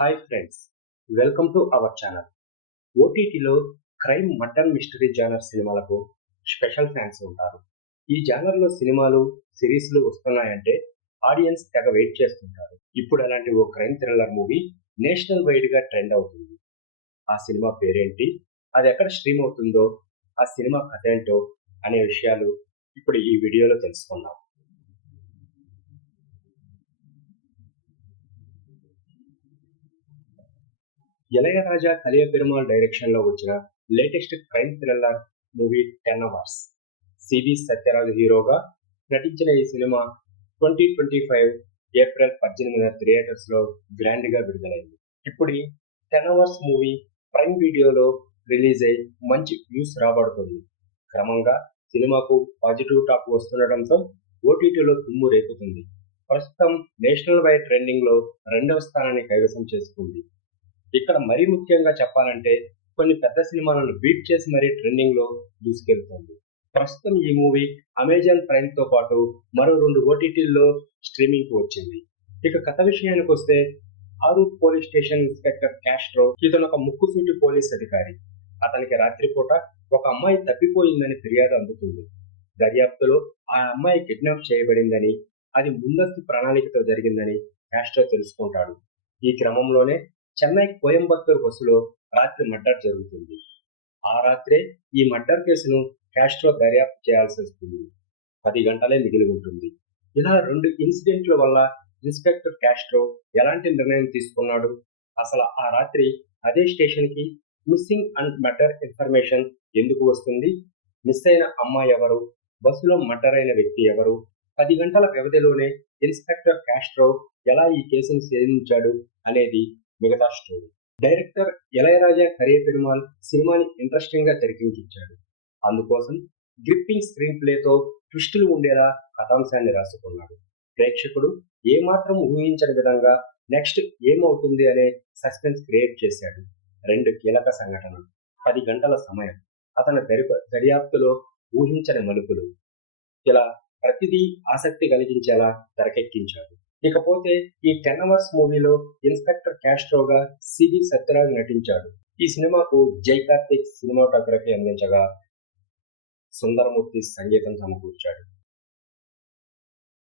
Hi friends, welcome to our channel. ఓటీటీలో crime murder mystery genre సినిమాలకు special fans ఉంటారు. ఈ జానర్లో సినిమాలు, సిరీస్లు వస్తున్నాయంటే ఆడియన్స్ తెగ వెయిట్ చేస్తుంటారు. ఇప్పుడు అలాంటి ఓ క్రైమ్ థ్రిల్లర్ మూవీ నేషనల్ వైడ్గా ట్రెండ్ అవుతుంది. ఆ సినిమా పేరేంటి, అది ఎక్కడ స్ట్రీమ్ అవుతుందో, ఆ సినిమా కథ ఏంటో అనే విషయాలు ఇప్పుడు ఈ వీడియోలో తెలుసుకుందాం. ఇళయరాజా కలియ పెరుమాళ్ డైరెక్షన్ లో వచ్చిన latest crime thriller movie 10 hours. Sibi Sathyaraj హీరోగా నటించిన ఈ సినిమా 2025 ఏప్రిల్ 18న థియేటర్స్ లో గ్రాండ్ గా విడుదలైంది. ఇప్పుడు ఈ 10 అవర్స్ మూవీ ప్రైమ్ వీడియోలో రిలీజ్ అయి మంచి వ్యూస్ రాబడుతుంది. క్రమంగా సినిమాకు పాజిటివ్ టాక్ వస్తుండటంతో ఓటీటీలో దుమ్ము రేపుతుంది. ప్రస్తుతం నేషనల్ వైడ్ ట్రెండింగ్ లో 2వ స్థానాన్ని కైవసం చేసుకుంది. ఇక్కడ మరీ ముఖ్యంగా చెప్పాలంటే కొన్ని పెద్ద సినిమాలను బీట్ చేసి మరీ ట్రెండింగ్ లో దూసుకెళ్తుంది. ప్రస్తుతం ఈ మూవీ అమెజాన్ ప్రైమ్ తో పాటు మరో 2 ఓటీటీల్లో స్ట్రీమింగ్ కు వచ్చింది. ఇక కథ విషయానికి వస్తే, Aroor police station inspector Castro ఇతను ఒక ముక్కుసూటి పోలీస్ అధికారి. అతనికి రాత్రిపూట ఒక అమ్మాయి తప్పిపోయిందని ఫిర్యాదు అందుతుంది. దర్యాప్తులో ఆ అమ్మాయి కిడ్నాప్ చేయబడిందని, అది ముందస్తు ప్రణాళికతో జరిగిందని క్యాస్ట్రో తెలుసుకుంటాడు. ఈ క్రమంలోనే చెన్నై కోయంబత్తూర్ బస్సులో రాత్రి మర్డర్ జరుగుతుంది. ఆ రాత్రే ఈ మర్డర్ కేసును క్యాస్ట్రో దర్యాప్తు చేయాల్సి వస్తుంది. 10 గంటలే మిగిలి ఉంటుంది. ఇలా 2 ఇన్సిడెంట్ల వల్ల ఇన్స్పెక్టర్ క్యాస్ట్రో ఎలాంటి నిర్ణయం తీసుకున్నాడు, అసలు ఆ రాత్రి అదే స్టేషన్ కి మిస్సింగ్ అండ్ మర్డర్ ఇన్ఫర్మేషన్ ఎందుకు వస్తుంది, మిస్ అయిన అమ్మాయి ఎవరు, బస్సులో మర్డర్ అయిన వ్యక్తి ఎవరు, 10 గంటల వ్యవధిలోనే ఇన్స్పెక్టర్ క్యాస్ట్రో ఎలా ఈ కేసును ఛేదించాడు అనేది మిగతా స్టోరీ. డైరెక్టర్ ఇళయరాజా కలియ పెరుమాళ్ సినిమాని ఇంట్రెస్టింగ్ గా తెరకెక్కించాడు. అందుకోసం గ్రిప్పింగ్ స్క్రీన్ ప్లేతో ట్విస్టులు ఉండేలా కథాంశాన్ని రాసుకున్నాడు. ప్రేక్షకుడు ఏమాత్రం ఊహించని విధంగా నెక్స్ట్ ఏమవుతుంది అనే సస్పెన్స్ క్రియేట్ చేశాడు. 2 కీలక సంఘటనలు, 10 గంటల సమయం, అతని దర్యాప్తులో ఊహించని మలుపులు, ఇలా ప్రతిదీ ఆసక్తి కలిగించేలా తెరకెక్కించాడు. ఇకపోతే ఈ 10 అవర్స్ మూవీలో ఇన్స్పెక్టర్ క్యాస్ట్రోగా సిబి సత్యరాజ్ నటించాడు. ఈ సినిమాకు జై కార్తిక్ సినిమాటోగ్రఫీ అందించగా సుందరమూర్తి సంగీతం సమకూర్చాడు.